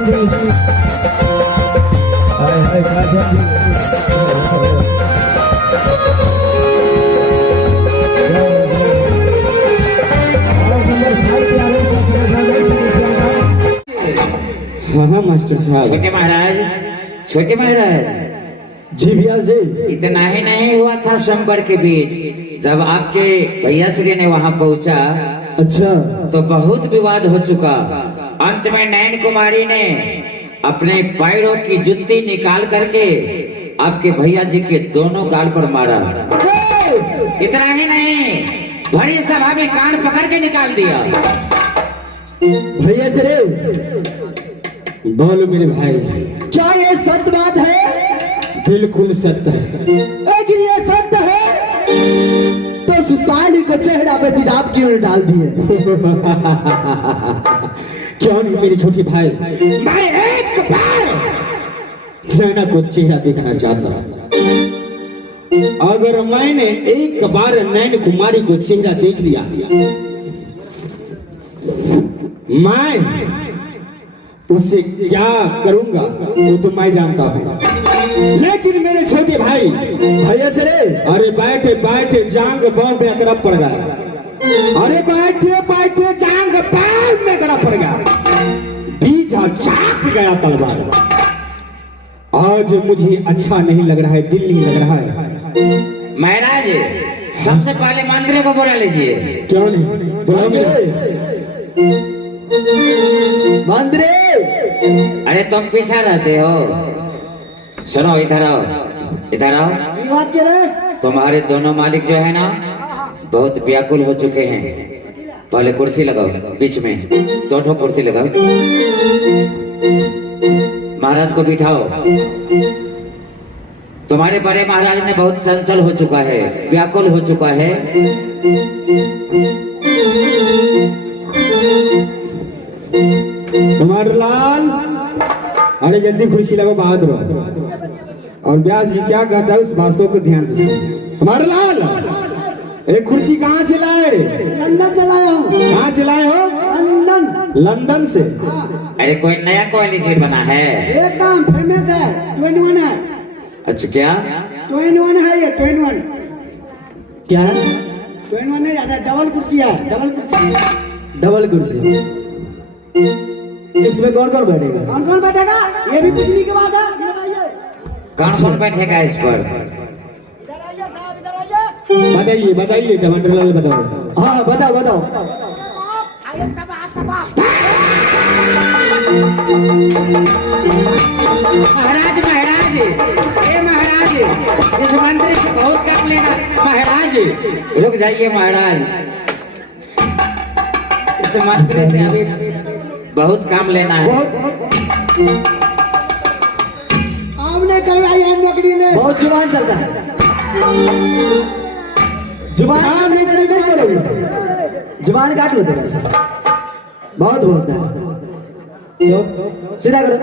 हाँ हाँ मास्टर साहब। छोटे महाराज जी भैया जी। इतना ही नहीं हुआ था स्वयंवर के बीच, जब आपके भैया श्री ने वहां पहुंचा अच्छा तो बहुत विवाद हो चुका। अंत में नयन कुमारी ने अपने पैरों की जुत्ती निकाल करके आपके भैया जी के दोनों गाल पर मारा। इतना ही नहीं, भरी सभा में कान पकड़ के निकाल दिया। भैया श्री बोलो मेरे भाई, क्या ये सत्य बात है? बिल्कुल सत्य है। लेकिन ये सत्य है तो सुसाली को चेहरा पे तिराप क्यों डाल दिए? क्यों नहीं मेरी छोटी भाई, मैं एक बार नैना को चेहरा देखना चाहता। अगर मैंने एक बार नैन कुमारी को चेहरा देख लिया, मैं उससे क्या करूंगा वो तो मैं जानता हूँ। लेकिन मेरे छोटे भाई भैया से अरे बैठे बैठे जांग बांह पे अकड़ा पड़ गया। अरे बैठे बैठे जांग बांह में अकड़ा पड़ गया, बीजा चाक गया तलवार। आज मुझे अच्छा नहीं लग रहा है, दिल नहीं लग रहा है। महाराज सबसे पहले मंत्री को बुला लीजिए। क्यों नहीं बुलाओगे? मंत्री अरे तुम पीछे रहते हो, सुनो इधर आओ, इधर आओ। बात कर रहे? तुम्हारे दोनों मालिक जो है ना बहुत व्याकुल हो चुके हैं। पहले कुर्सी लगाओ, बीच में दो कुर्सी लगाओ। महाराज को बिठाओ। तुम्हारे बड़े महाराज ने बहुत चंचल हो चुका है, व्याकुल हो चुका है। कुमार लाल अरे जल्दी कुर्सी लगो बहादुर। और व्यास जी क्या कहता है उस बातों को ध्यान से सुनो। कुमार लाल एक कुर्सी कहाँ से लाए रे? लंदन से लाया हूँ। कहाँ से लाए हो? लंदन। लंदन से? अरे कोई नया क्वालिटी बना है? एकदम फेमस है, 2-in-1 है। अच्छा क्या 2-in-1 है ये? 2-in-1 क्या है? 2-in-1 नहीं आता, डबल कुर्सी है। डबल कुर्सी। इसमें कौन कौन बैठेगा? कौन कौन बैठेगा ये भी पूछने की बात है। कौन कौन बैठेगा इस पर? बताइए बताइए टमाटर लाल बताओ। हाँ बताओ बताओ। महाराज महाराज ये महाराज इस मंत्री से बहुत काम लेना। महाराज रुक जाइए महाराज, इस मंत्री से अभी बहुत काम लेना है। आपने करवाई है नौकरी में, बहुत जुबान चलता है। जुबान नहीं करोगे, जुबान काट लो तेरा सा, बहुत बोलता है। सीधा करो।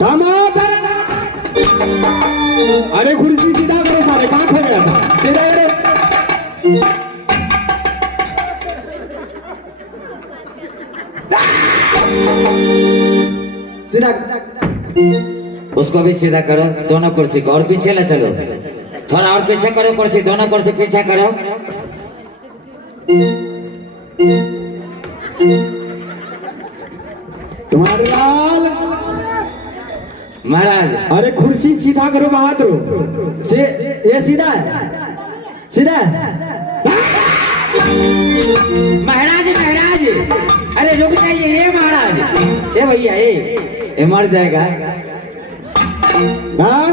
टमाटर अरे कुर्सी सीधा करो सारे, कहाँ खो गया था? सीधा करो। सीधा उसको भी सीधा करो, दोनों कुर्सी को। और पीछे ले चलो, थोड़ा और पीछे करो कुर्सी, दोनों कुर्सी पीछे करो। तुम्हारे लाल महाराज अरे कुर्सी सीधा करो बहादुर से। ये सीधा है, सीधा है। महाराज महाराज अरे रुक जाइए। ये महाराज ये भैया ये मर जाएगा। हाँ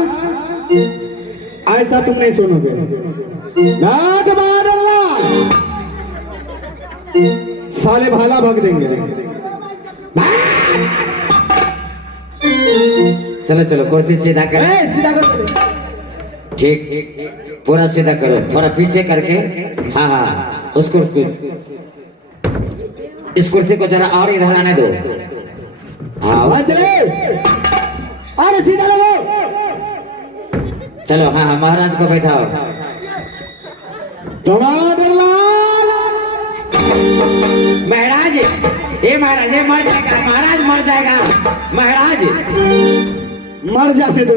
ऐसा तुम नहीं सुनोगे ना। तुम्हारे लाल साले भाला भग देंगे। चलो चलो कुर्सी सीधा करो। सीधा करो। ठीक पूरा सीधा करो, थोड़ा पीछे करके। हाँ हाँ उस कुर्सी, इस कुर्सी को जरा और इधर आने दो। हाँ अरे सीधा लगो। चलो हाँ हाँ महाराज को बैठाओ। टमाटर लाल महाराज ये महाराज ये मर जाएगा, महाराज मर जाएगा, महाराज मर जाने दो।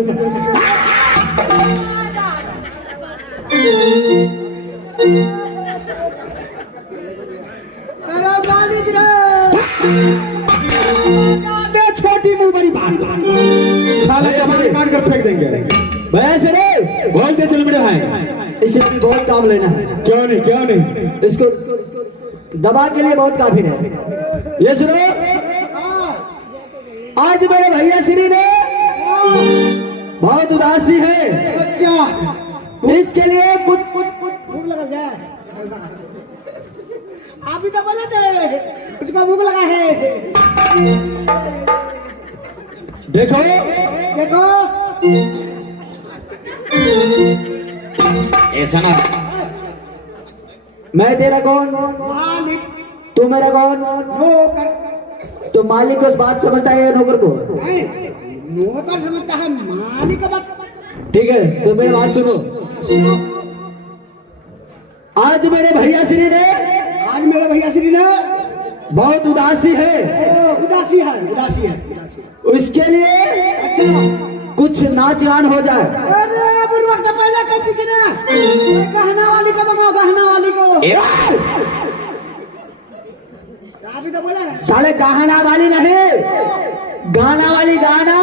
छोटी मुंह बड़ी बात, साला जबान काट कर फेंक देंगे। भैया से रे बोल दे चल मेरे भाई, इसे भी बहुत काम लेना है। क्यों नहीं इसको दबा के लिए बहुत काफी है। ये सुनो, आज मेरे भैया श्री ने बहुत उदासी है, इसके लिए कुछ भूख लगा जाए। आप ही तो बोले थे उसको भूख लगा है। देखो देखो ऐसा ना, मैं तेरा कौन, मालिक तू मेरा कौन। नौकर, तो मालिक उस बात समझता है या नौकर को? नहीं नौकर समझता है, मालिक का बात। ठीक है, तो मेरी बात सुनो। आज मेरे भैया श्री ने आज मेरे भैया श्री ने बहुत उदासी है, उदासी है, उदासी है, उदासी है। उसके लिए अच्छा कुछ नाच गान हो जाए। अरे अब वक्त पहले करती कि ना, गहना वाली को मंगाओ, गहना वाली को। आप ही तो बोला है। साले गहना वाली नहीं, गाना वाली, गाना।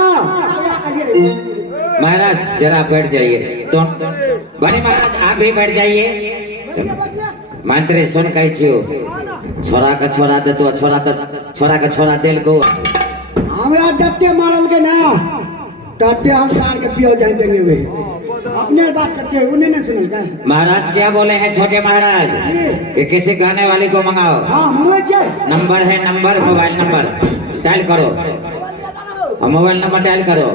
महाराज जरा बैठ जाइए। तो बड़े महाराज आप भी बैठ जाइए। मंत्री सुन कही छियो, छोरा का छोरा दे तो छोरा का छोरा दिल को हमरा डट्टे मारल के ना, डट्टे हम सार के पियो जाए देंगे वे। अपने बात करते हैं, उन्हें नहीं सुनल क्या? महाराज क्या बोले हैं छोटे महाराज कि किसी गाने वाली को मंगाओ। हाँ मुझे क्या? नंबर है, नंबर मोबाइल नंबर डायल करो। हाँ मोबाइल नंबर डायल करो।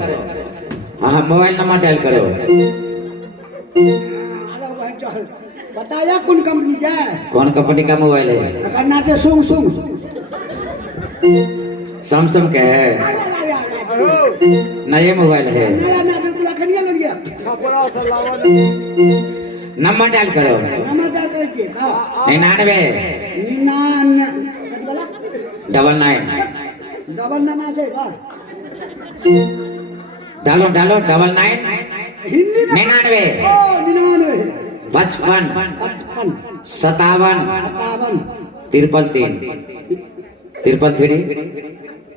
हाँ मोबाइल नंबर डायल करो। बताया कौन कंपनी जाए? कौन कंपनी का मोबाइल है? अगर ना तो सुंग सुंग सैमसंग का है, नया मोबाइल है। नया ना बिल्कुल अखनिया लग गया। नंबर डायल करो। नंबर डाल करके का 99 99 डबल नाना से वाह डालो डालो 99 हिंदी में 99 99 55 55 57 57 333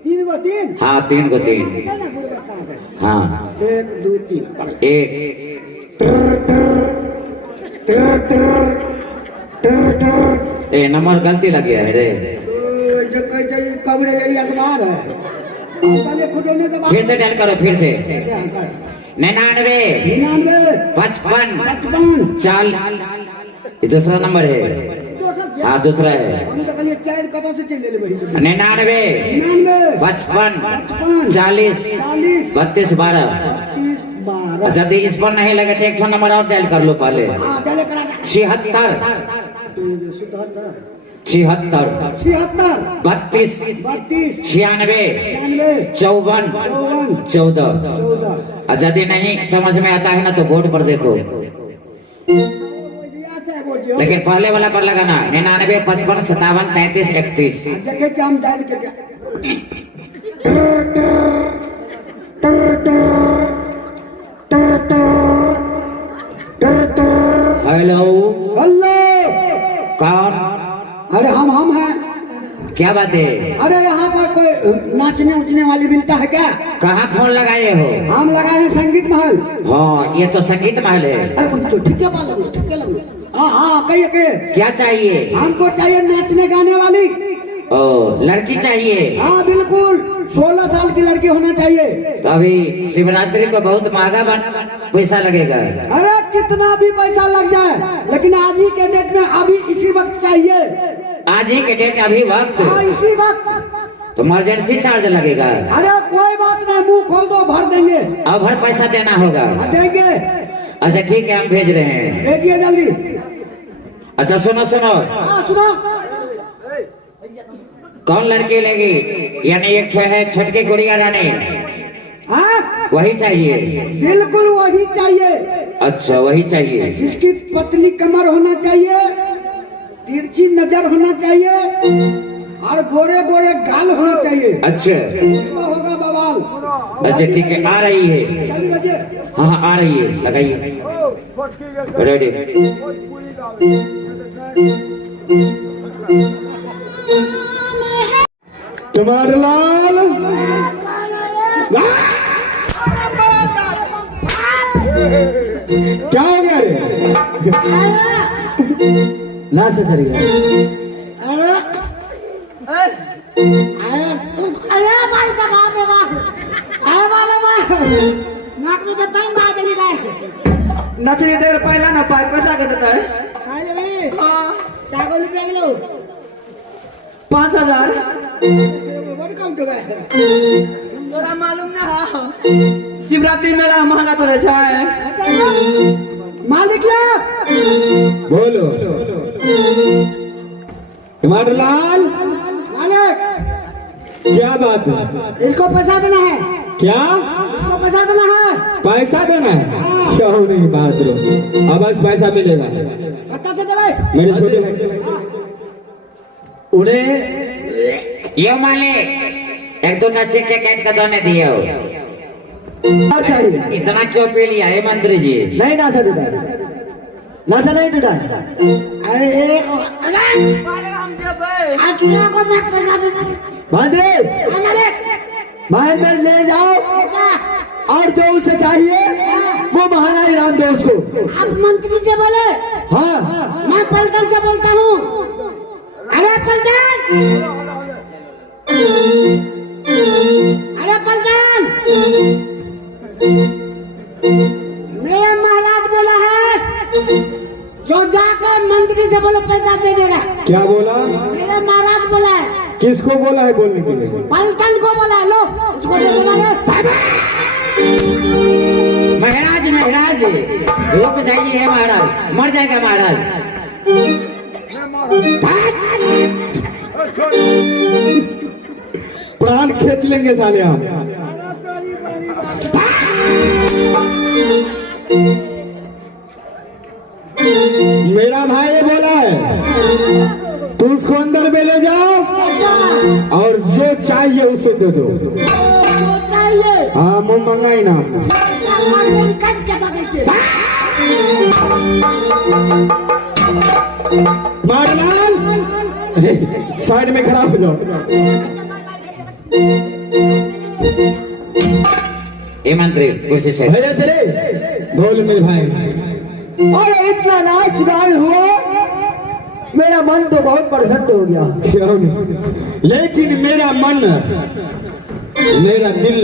तीन गो तीन। हाँ 3 को 3। हाँ 1 2 3 एक ए नंबर गलती लग गया है रे। जो कहीं कबरे यही अखबार है। पहले खुद होने के बाद फिर से डायल करो, फिर से 99 99 55 55 चाल, ये दूसरा नंबर है। हाँ दूसरा है। हम तो कल चार कटा से चले ले भाई। 99 99 55 55 40 40 32 12। 32 12। यदि इस पर नहीं लगे तो एक ठो नंबर और डायल कर लो पहले। हाँ डाले करा 76 76 32 32 96 96 54 14। 14 यदि नहीं समझ में आता है ना तो बोर्ड पर देखो, लेकिन पहले वाला पर लगाना 99 55 57 33 31। देखे कि हम डायल करके हेलो हेलो। कौन? अरे हम हैं। क्या बात है? अरे यहाँ पर कोई नाचने उचने वाली मिलता है क्या? कहाँ फोन लगाए हो? हम लगाए हैं संगीत महल। हाँ ये तो संगीत महल है। अरे वो तो ठीक है बालू, ठीक है लगू। हाँ हाँ कहिए के क्या चाहिए? हमको चाहिए नाचने गाने वाली। ओ लड़की चाहिए? हाँ बिल्कुल 16 साल की लड़की होना चाहिए। तो अभी शिवरात्रि को बहुत महंगा पैसा लगेगा। अरे कितना भी पैसा लग जाए, लेकिन आज ही के डेट में अभी इसी वक्त चाहिए। आज ही के डेट अभी वक्त? हाँ इसी वक्त। तो इमरजेंसी चार्ज लगेगा? अरे कोई बात नहीं, मुंह खोल दो, भर देंगे। अब हर पैसा देना होगा? देंगे। अच्छा ठीक है हम भेज रहे हैं। भेजिए जल्दी। अच्छा सुनो सुनो, हाँ सुनो। कौन लड़की लेगी? यानी एक ठो है छोटकी गुड़िया रानी, हाँ वही चाहिए? बिल्कुल वही चाहिए। अच्छा वही चाहिए। जिसकी पतली कमर होना चाहिए, तिरछी नजर होना चाहिए और गोरे गोरे गाल होना चाहिए, अच्छा उसमें होगा बवाल। अच्छा ठीक है, आ रही है। जल्दी बजे। हाँ हाँ आ रही है, लगाइए। रेडी। टमाटर लाल क्या हो गया रे? ना से सर गया। अरे भाई दबा दे वाह, अरे वाह वाह, नाक में तो टाइम मार देने का है। नथनी देर पहला ना पाई पैसा के देता है। अरे भाई क्या बोल रहे हो? 5000 बड़ कम तो गए। तोरा मालूम ना हा शिवरात्रि मेला महंगा तो रहता है। मालिक क्या? बोलो टमाटर लाल मालिक क्या बात है? इसको पैसा देना है, क्या इसको पैसा देना है। पैसा देना है? क्या हो नहीं बात रो, अब बस पैसा मिलेगा पता से दे भाई। मेरे छोटे भाई। उन्हें यो मालिक एक दो नचे के कैट का दोने दिए हो। और चाहिए इतना क्यों पी लिया है मंत्री जी? नहीं ना सर टूटा, ना सर नहीं टूटा। अरे आखिया को मैं पैसा दे दूं। महादेव मालिक महल में ले जाओ और जो उसे चाहिए वो महाराज राम दो उसको। आप मंत्री से बोले, हाँ मैं पलटन से बोलता हूँ। अरे पलटन, अरे पलटन, मेरे महाराज बोला है जो जाकर मंत्री से बोलो पैसा दे देगा। क्या बोला? मेरे महाराज बोला है, किसको बोला है बोलने के लिए? पलटन को बोला है, लो उसको दे देना है। महाराज महाराज रुक जाइए महाराज, मर जाएगा महाराज। प्राण खींच लेंगे साले हम। मेरा भाई बोला है तू उसको अंदर में ले जाओ और जो चाहिए उसे दे दो। चाहिए हाँ मुंह मंगाई ना। कट के पकड़े मारलाल साइड में खड़ा हो जाओ। ए मंत्री कोशिश है। भैया से रे बोल मेरे भाई। और इतना नाच गान हुआ, मेरा मन तो बहुत प्रसन्न हो गया। क्यों नहीं, लेकिन मेरा मन मेरा दिल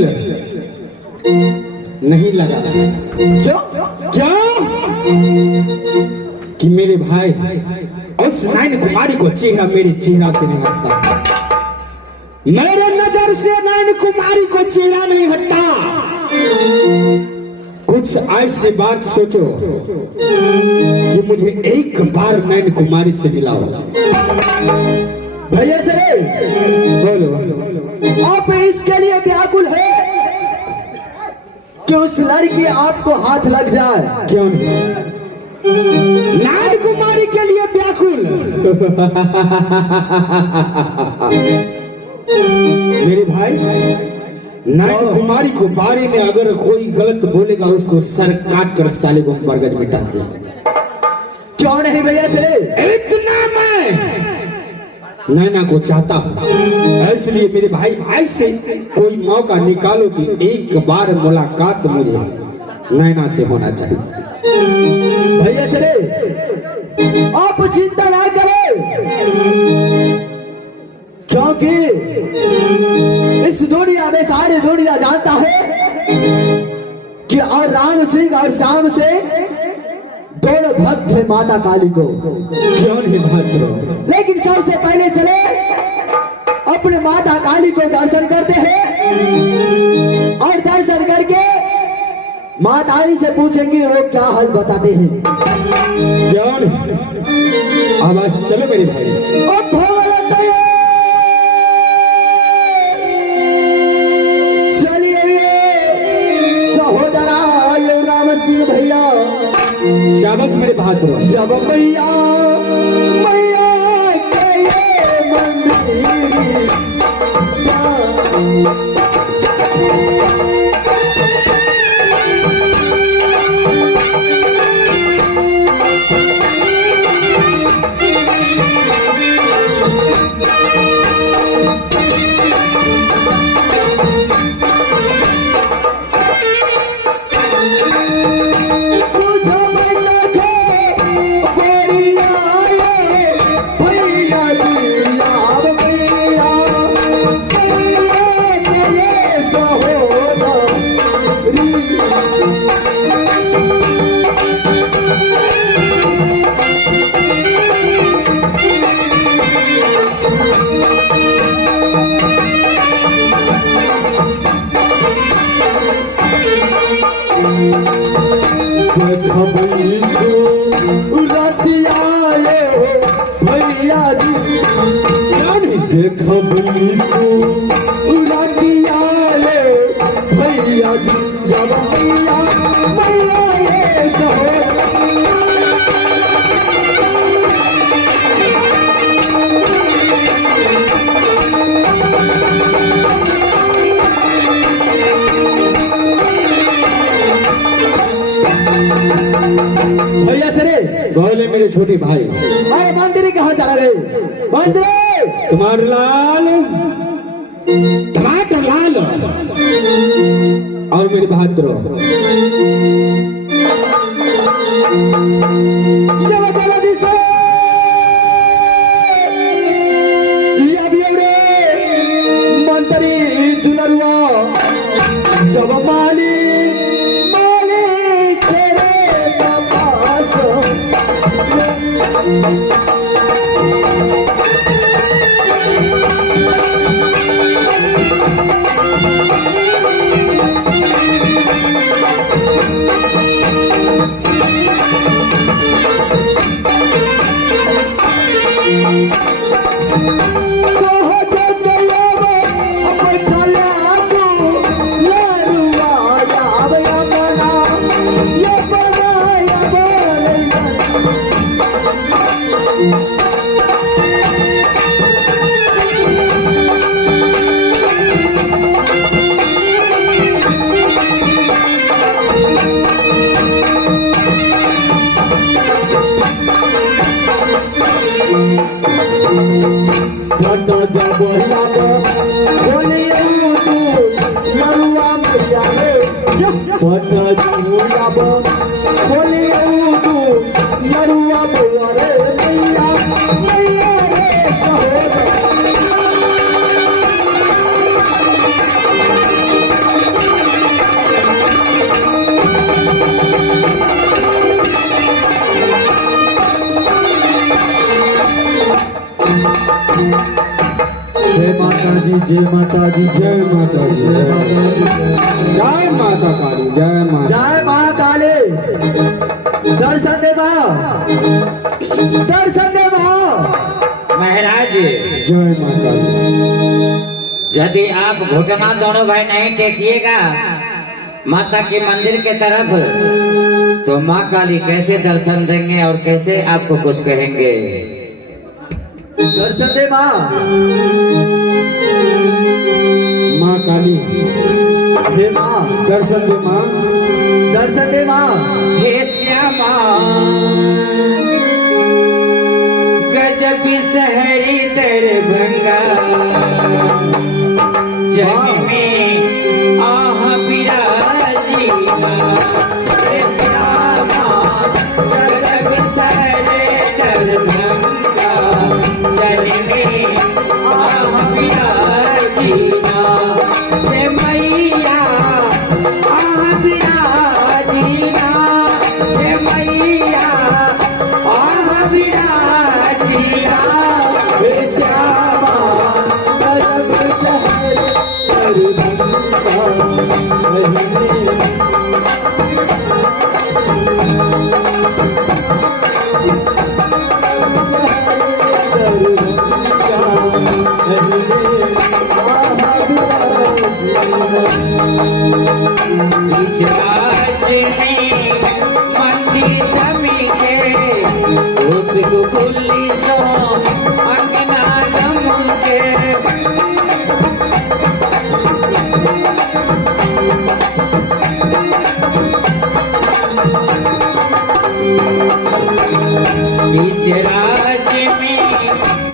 नहीं लगा। क्यों? क्यों कि मेरे भाई उस नैन कुमारी को चेहरा मेरे चेहरा से नहीं हटता। मेरे नजर से नैन कुमारी को चेहरा नहीं हटता। कुछ ऐसी बात सोचो कि मुझे एक बार नैन कुमारी से मिलाओ। भैया सर बोलो आप इसके लिए व्याकुल है कि उस लड़की आपको हाथ लग जाए? क्यों नहीं, नैन कुमारी के लिए व्याकुल। मेरे भाई नैन कुमारी को बारे में अगर कोई गलत बोलेगा उसको सर काट कर साले को बरगद में डाल देगा। क्यों नहीं भैया सर? इतना मैं नैना को चाहता हूँ, इसलिए मेरे भाई ऐसे कोई मौका निकालो कि एक बार मुलाकात मुझे नैना से होना चाहिए। भैया सर आप चिंता ना करें, क्योंकि इस दुनिया में सारी दुनिया जानता है कि और राम सिंह और श्याम से दोनों भक्त है माता काली को। क्यों नहीं भाद्रो, लेकिन सबसे पहले चले अपने माता काली को दर्शन करते हैं और दर्शन करके माता काली से पूछेंगे वो क्या हाल बताते हैं। क्यों नहीं, आवाज चलो मेरे भाई। अब भगवत चलिए सहोदरा ये राम सिंह भैया, शाबाश मेरे भाद्रो। जब मैया मैया के ये मंदिर भैया सरे गोले मेरे छोटे भाई। अरे मंदिर कहाँ चला गए? मंदिर टमाटर लाल, टमाटर लाल और मेरी बहादुर मंत्री दुलरुआ जब माली जय माता दी, जय माता दी, जय माता दी, जय माता दी, जय माता काली, जय माता, जय मां काली। दर्शन दे मां, दर्शन दे मां। महाराज जय माता काली। यदि आप घुटना दोनों भाई नहीं टेकिएगा माता के मंदिर के तरफ तो माँ काली कैसे दर्शन देंगे और कैसे आपको कुछ कहेंगे। दर्शन दे मां, माँ काली हे मां, दर्शन दे माँ, दर्शन दे मां। हे श्यामा गजब सहरी दरभंगा जन में आह बिराजीना। हे श्यामा गजब सहरी दरभंगा जन में आह बिराजीना। हे मैया आह बिराजीना, हे मैया आह बिराजीना। हे श्यामा गजब शहर दरभंगा राज में मंदिर जमी के गुल्ली सो अंगना गम के। चेहरा